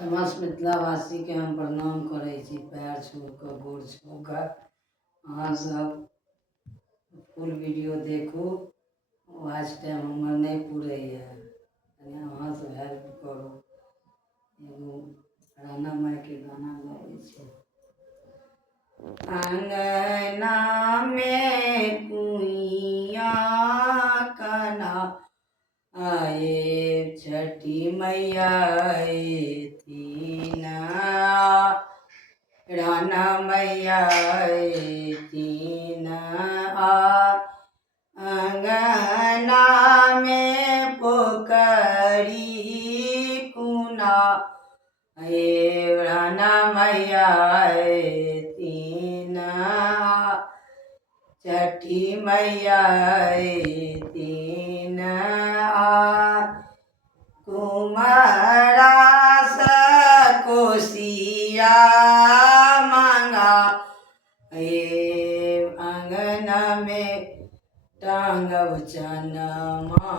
समस्त मिथिलावासी के हम प्रणाम करै छी, पैर छू कऽ गोड़ छू कऽ। अहाँ सब फुल वीडियो देखू। वॉच टाइम हमर नहीं पूरैए, कनि अहाँ सब हेल्प करू। एगो राणा माई के गाना गाबै छै। अंगना में कुइया कना आए छठी मैया एथिन, राणा मैया एथिन। अंगना में पोखरी कुना हे राणा मैया एथिन, छठी मैया एथिन। कुम्हारा सा कोसिया मांगा हे अंगना में टांगब चनमा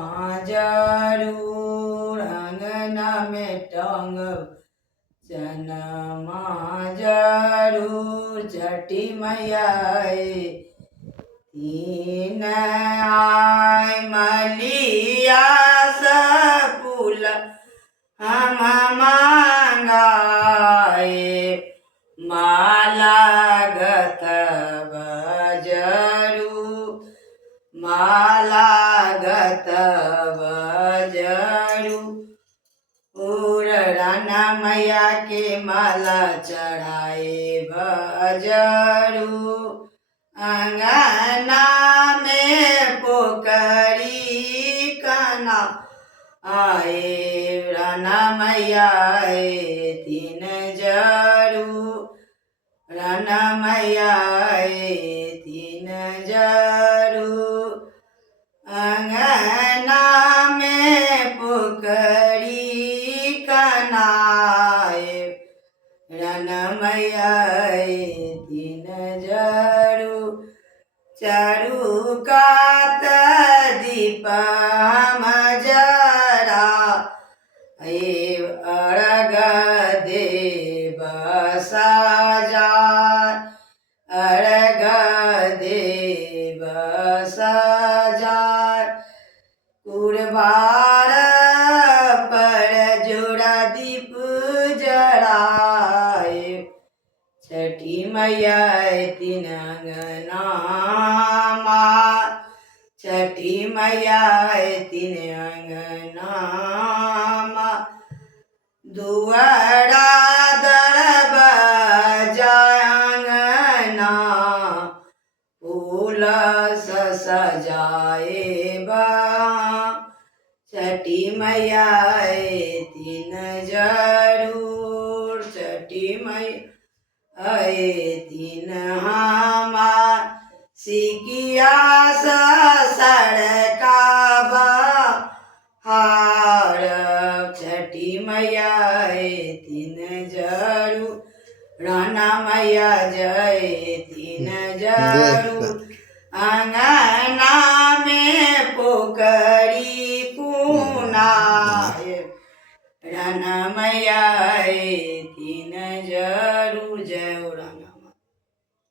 जरूर, अंगना में टांगब चनमा जरूर। छठी मैया एथिन, आय मलिया सा फूल हम मांगाए, माला गथब जरूर, माला गथब जरूर। राणा मैया के माला चढ़ाए जरूर। अंगना में पोखरी कना आए राणा मैया एथिन जरूर, राणा मैया एथिन जरूर। अंगना में पोखरी कना आए राणा मैया एथिन जरूर। चारू कात दीप हम जरा हे अर्घ देव सजाय, अर्घ देव सजाय। कुरबार पर जोड़ा दीप जराए, छठी मैया एथिन अंगना माँ, छठी मैया एथिन अंगना माँ। दुआरा दरवाजा अंगना फूल से सजाए बा, छठी मैया एथिन जरूर, छठी मैया एथिन। हमार सिकिया सा सड़काबा हार, छठी मैया एथिन जरूर, राणा मैया एथिन जरूर। अंगना